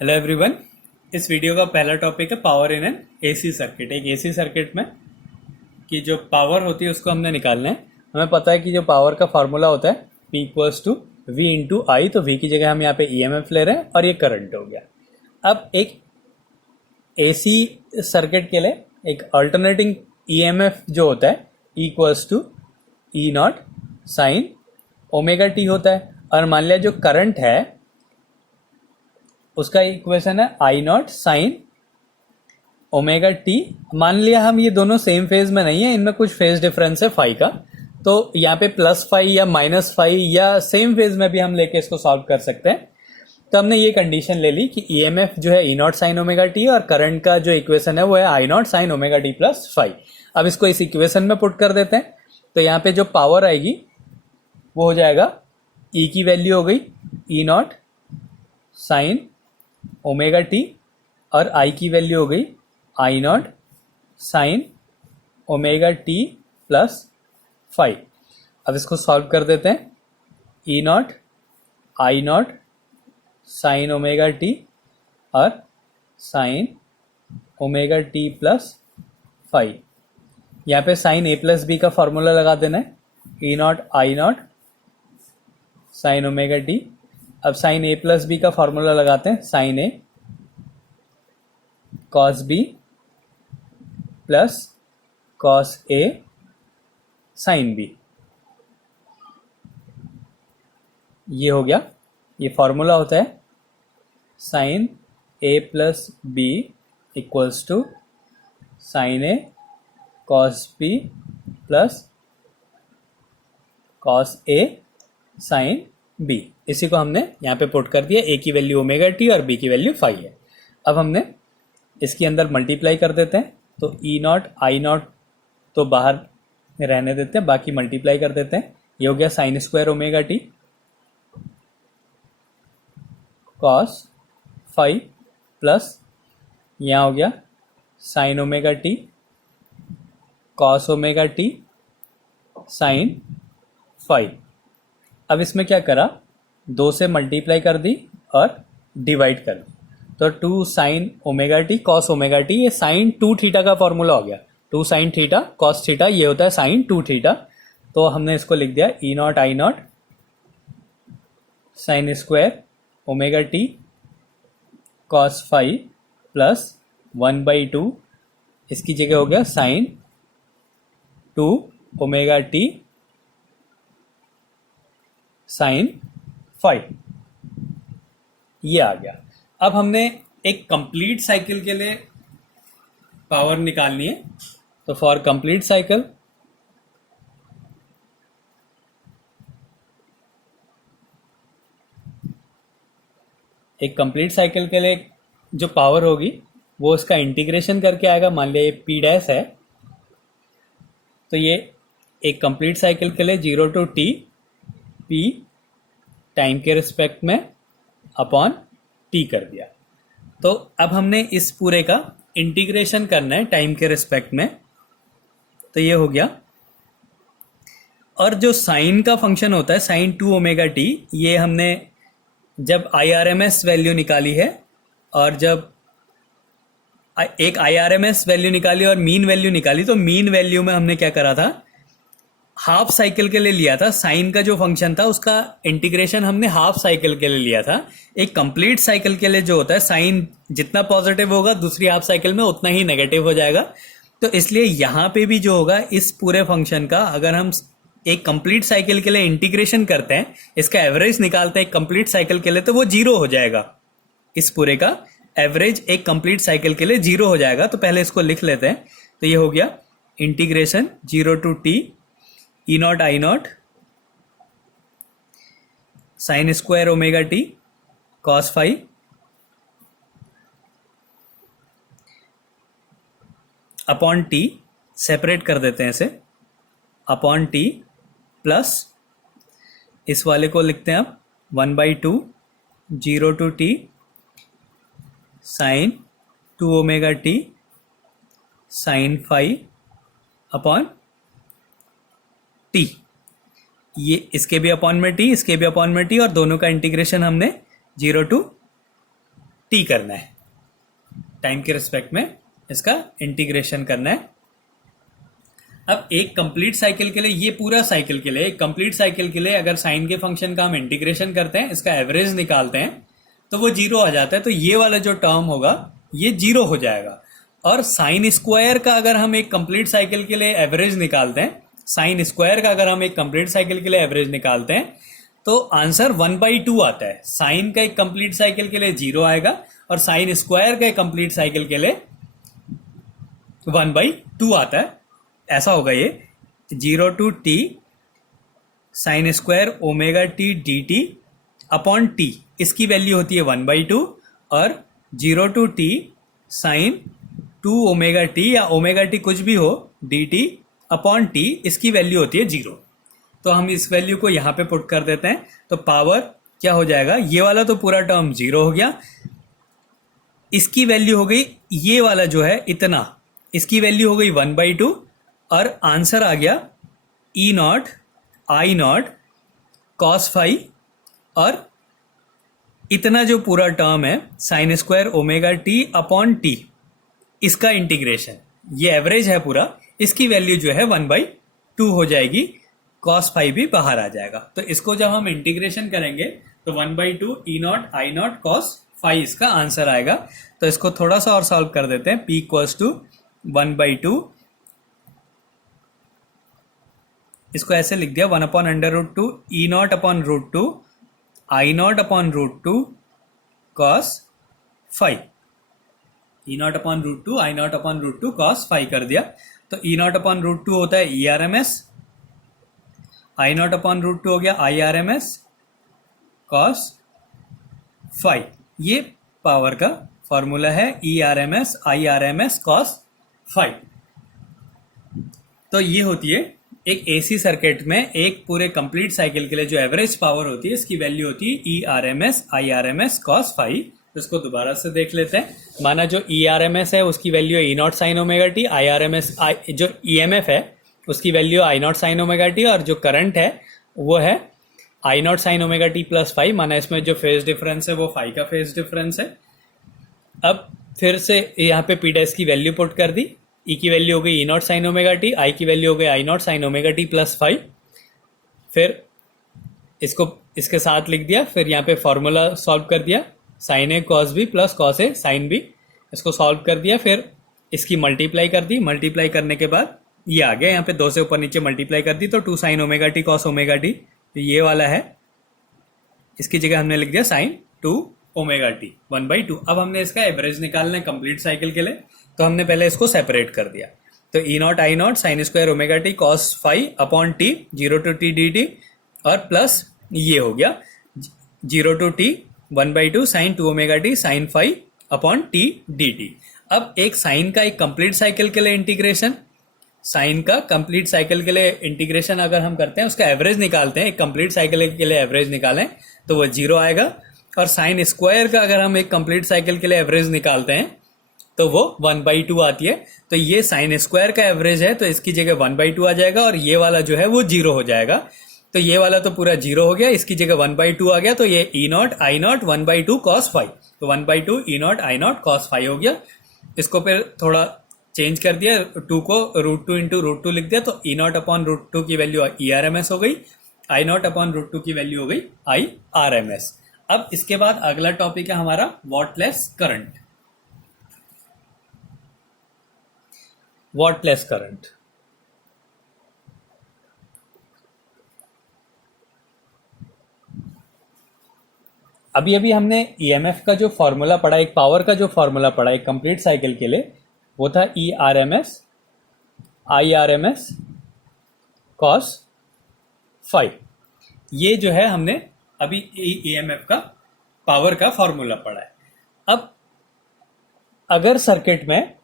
Hello everyone. इस video का पहला टॉपिक है power in an AC circuit. एक एसी सर्किट में की जो पावर होती है उसको हमने निकालना है। हमें पता है कि जो पावर का फार्मूला होता है P equals to V into I, तो V की जगह हम यहाँ पे EMF ले रहे हैं और ये करंट हो गया। अब एक एसी सर्किट के लिए एक अल्टरनेटिंग EMF जो होता है equals to e naught sine omega t होता है। और मान लिया जो करंट है उसका इक्वेशन है I naught sine omega T. मान लिया हम ये दोनों सेम फेज में नहीं है, इनमें कुछ फेज डिफरेंस है फाई का, तो यहाँ पे प्लस फाई या माइनस फाई या सेम फेज में भी हम लेके इसको सॉल्व कर सकते हैं। तो हमने ये कंडीशन ले ली कि EMF जो है E naught sine omega T और करंट का जो इक्वेशन है वो है I naught sine omega T plus phi. अब इसको इस इक्वेशन में पुट कर देते हैं, तो यहाँ पे जो पावर आएगी वो हो जाएगा E की वैल्यू हो गई E naught sine omega T और I की वैल्यू हो गई I naught sine omega T plus five. अब इसको सॉल्व कर देते हैं। E naught I naught sine omega T और sine omega T plus five. यहाँ पे साइन A प्लस बी का फॉर्मूला लगा देना है, E naught I naught sine omega T. अब साइन A प्लस बी का फॉर्मूला लगाते हैं, sine A cos b plus cos A sine b. ये हो गया, ये फॉर्मूला होता है sine A plus b equals to sine A cos b plus cos A sine b. इसी को हमने यहाँ पे पुट कर दिया। A की वैल्यू ओमेगा टी और B की वैल्यू फाई है। अब हमने इसके अंदर मल्टीप्लाई कर देते हैं, तो ई नॉट आई नॉट तो बाहर रहने देते हैं, बाकी मल्टीप्लाई कर देते हैं। ये हो गया sine square omega T cos five plus यहाँ हो गया sine omega T cos omega t sine five. अब इसमें क्या करा, 2 से मल्टीप्लाई कर दी और डिवाइड कर दी, तो 2 sign omega T cos omega T, ये साइन 2 थीटा का फॉर्मूला हो गया। 2 साइन थीटा कॉस थीटा, ये होता है साइन 2 थीटा। तो हमने इसको लिख दिया E naught I naught sine square omega T cos five plus 1/2, इसकी जगह हो गया साइन 2 ओमेगा टी साइन 5। ये आ गया। अब हमने एक कंप्लीट साइकिल के लिए पावर निकालनी है, तो फॉर कंप्लीट साइकिल एक कंप्लीट साइकिल के लिए जो पावर होगी वो इसका इंटीग्रेशन करके आएगा। मान लिया ये P डैश है, तो ये एक कंप्लीट साइकिल के लिए 0 टू T P टाइम के रिस्पेक्ट में अपॉन T कर दिया। तो अब हमने इस पूरे का इंटीग्रेशन करना है टाइम के रिस्पेक्ट में, तो ये हो गया। और जो साइन का फंक्शन होता है साइन 2 ओमेगा टी, ये हमने जब IRMS वैल्यू निकाली है और जब एक IRMS वैल्यू निकाली और मीन वैल्यू निकाली, तो मीन वैल्यू में हमने क्या करा था, हाफ साइकिल के लिए लिया था। साइन का जो फंक्शन था उसका इंटीग्रेशन हमने हाफ साइकिल के लिए लिया था। एक कंप्लीट साइकिल के लिए जो होता है साइन जितना पॉजिटिव होगा दूसरी हाफ साइकिल में उतना ही नेगेटिव हो जाएगा। तो इसलिए यहाँ पे भी जो होगा इस पूरे फंक्शन का, अगर हम एक कंप्लीट साइकिल के लिए इंटीग्रेशन करते हैं, इसका एवरेज निकालते हैं एक कंप्लीट साइकिल के लिए, तो वो 0 हो जाएगा। इस पूरे का एवरेज एक कंप्लीट साइकिल के लिए 0 हो जाएगा। तो पहले इसको लिख लेते हैं, तो ये हो गया integration 0 to T E naught I naught sine square omega T cos five upon t, separate कर देते हैं इसे, अपॉन टी प्लस इस वाले को लिखते हैं अब 1/2 0 to T sine 2 omega t sine 5 upon t. ये इसके भी अपॉन में टी, इसके भी अपॉन में टी, और दोनों का इंटीग्रेशन हमने 0 टू टी करना है, टाइम के रिस्पेक्ट में इसका इंटीग्रेशन करना है। अब एक कंप्लीट साइकिल के लिए, ये पूरा साइकिल के लिए, एक कंप्लीट साइकिल के लिए अगर साइन के फंक्शन का हम इंटीग्रेशन करते हैं, इसका एवरेज निकालते हैं तो वो जीरो आ जाता है। तो ये वाला जो टर्म होगा ये जीरो हो जाएगा। और साइन स्क्वायर का अगर हम एक कंप्लीट साइकिल के लिए एवरेज निकालते हैं, साइन स्क्वायर का अगर हम एक कंप्लीट साइकिल के लिए एवरेज निकालते हैं तो आंसर 1/2 आता है। साइन का एक कंप्लीट साइकिल के लिए जीरो आएगा और साइन स्क्वायर का एक कंप्लीट साइकिल के लिए 1/2 आता है। ऐसा होगा ये 0 to t sine square omega t d t upon t, इसकी वैल्यू होती है 1/2 और 0 to t sine 2 omega t या ओमेगा टी कुछ भी हो डी टी अपॉन टी, इसकी वैल्यू होती है 0। तो हम इस वैल्यू को यहाँ पे पुट कर देते हैं तो पावर क्या हो जाएगा, ये वाला तो पूरा टर्म 0 हो गया, इसकी वैल्यू हो गई ये वाला जो है इतना, इसकी वैल्यू हो गई 1/2 और आंसर आ गया E naught I naught cos phi. और इतना जो पूरा टर्म है sine square omega T upon T, इसका इंटीग्रेशन, ये एवरेज है पूरा, इसकी वैल्यू जो है 1/2 हो जाएगी, कॉस फाई भी बाहर आ जाएगा। तो इसको जब हम इंटीग्रेशन करेंगे तो 1/2 E naught I naught cos phi इसका आंसर आएगा। तो इसको थोड़ा सा और सॉल्व कर देते हैं। पी इक्वल्स टू 1/2, इसको ऐसे लिख दिया 1/√2 E naught upon √2 I naught upon √2 cos phi, E naught upon √2 I naught upon √2 cos phi कर दिया। तो ई नॉट अपॉन √2 होता है E R M S, I naught upon √2 हो गया I R M S cos phi. ये power का formula है E R M S I R M S cos phi. तो ये होती है एक एसी सर्किट में एक पूरे कंप्लीट साइकिल के लिए जो एवरेज पावर होती है, इसकी वैल्यू होती है E R M S I R M S cos phi. इसको दोबारा से देख लेते हैं। माना जो ई आर एम एस है उसकी वैल्यू है E naught sine omega t, I R M S जो ई एम एफ है उसकी value I naught sine omega T, और जो करंट है वो है I naught sine omega T plus phi. माना इसमें जो फेज डिफरेंस है वो फाई का फेज डिफरेंस है। अब फिर से यहाँ पे पी डैश की वैल्यू पुट कर दी, ई की वैल्यू हो गई E naught sine omega t, I की वैल्यू हो गई I naught sine omega T plus phi. फिर इसको इसके साथ लिख दिया, फिर यहाँ पे फॉर्मूला सॉल्व कर दिया, sign A cos b plus cos A sine B, इसको सॉल्व कर दिया। फिर इसकी मल्टीप्लाई कर दी, मल्टीप्लाई करने के बाद ये आ गया, यहाँ पे 2 से ऊपर नीचे मल्टीप्लाई कर दी तो 2 sign omega T cos omega T, तो ये वाला है, इसकी जगह हमने लिख दिया साइन 2 ओमेगा टी 1/2। अब हमने इसका एवरेज निकालना है कंप्लीट साइकिल के लिए, तो हमने पहले इसको सेपरेट कर दिया। तो E naught I naught sine square omega T cos phi upon t 0 to t d t, और प्लस ये हो गया 0 to t 1/2 sine 2 omega t sine phi upon t d t. अब एक साइन का एक कंप्लीट साइकिल के लिए इंटीग्रेशन, साइन का कंप्लीट साइकिल के लिए इंटीग्रेशन अगर हम करते हैं, उसका एवरेज निकालते हैं, एक कंप्लीट साइकिल के लिए एवरेज निकालें तो वो 0 आएगा। और साइन स्क्वायर का अगर हम एक कंप्लीट साइकिल के लिए एवरेज निकालते हैं तो वो 1/2 आती है। तो ये साइन स्क्वायर का एवरेज है तो इसकी जगह 1/2 आ जाएगा, और ये वाला जो है वो 0 हो जाएगा। तो ये वाला तो पूरा 0 हो गया, इसकी जगह 1/2 आ गया, तो ये E naught I naught 1/2 cos phi, तो 1/2 E naught I naught cos phi हो गया। इसको फिर थोड़ा चेंज कर दिया, 2 को √2 इंटू √2 लिख दिया, तो ई नॉट अपॉन √2 की value E R M S हो गई, आई नॉट अपॉन √2 की वैल्यू हो गई आई आर एम एस। अब इसके बाद अगला टॉपिक है हमारा वॉटलेस करंट। वॉटलेस करंट, अभी हमने ईएमएफ का जो फॉर्मूला पढ़ा, एक पावर का जो फॉर्मूला पढ़ा एक कंप्लीट साइकिल के लिए, वो था E R M S I R M S cos phi. ये जो है हमने अभी ईएमएफ का पावर का फॉर्मूला पढ़ा है। अब अगर सर्किट में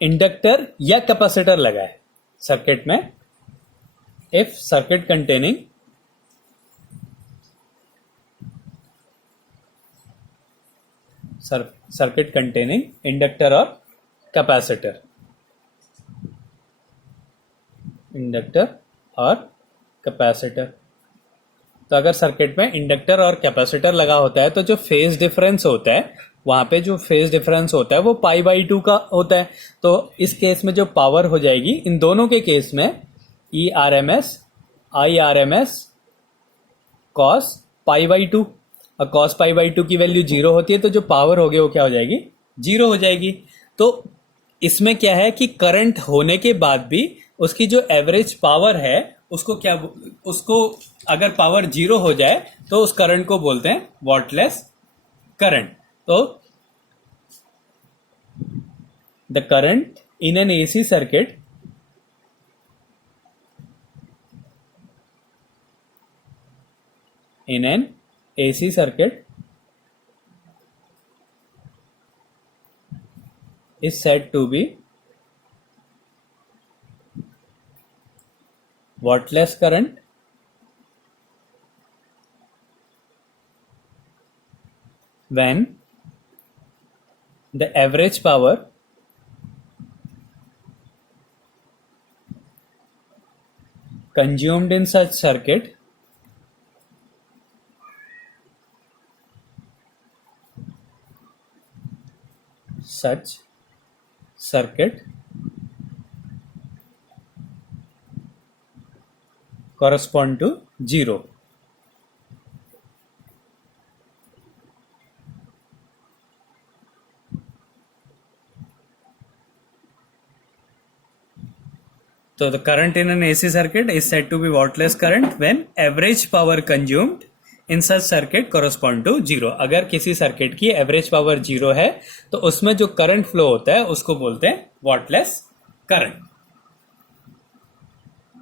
इंडक्टर या कैपेसिटर लगा है, सर्किट में if circuit containing circuit containing inductor और कैपेसिटर, इंडक्टर और कैपेसिटर, तो अगर सर्किट में इंडक्टर और कैपेसिटर लगा होता है तो जो फेज डिफरेंस होता है वहाँ पे जो फेज डिफरेंस होता है वो π/2 का होता है। तो इस केस में जो पावर हो जाएगी इन दोनों के केस में ERMS IRMS cos π/2। और cos π/2 की वैल्यू 0 होती है, तो जो पावर होगी वो क्या हो जाएगी, 0 हो जाएगी। तो इसमें क्या है कि करंट होने के बाद भी उसकी जो एवरेज पावर है उसको अगर पावर 0 हो जाए तो उस करंट को बोलते हैं वॉटलेस करंट। तो the current in an AC circuit is said to be whatless current when the average power consumed in such circuit correspond to 0। So the current in an AC circuit is said to be whatless current when average power consumed in such circuit correspond to 0। अगर किसी circuit की average power 0 है तो उसमें जो current flow होता है उसको बोलते हैं वॉटलेस करंट।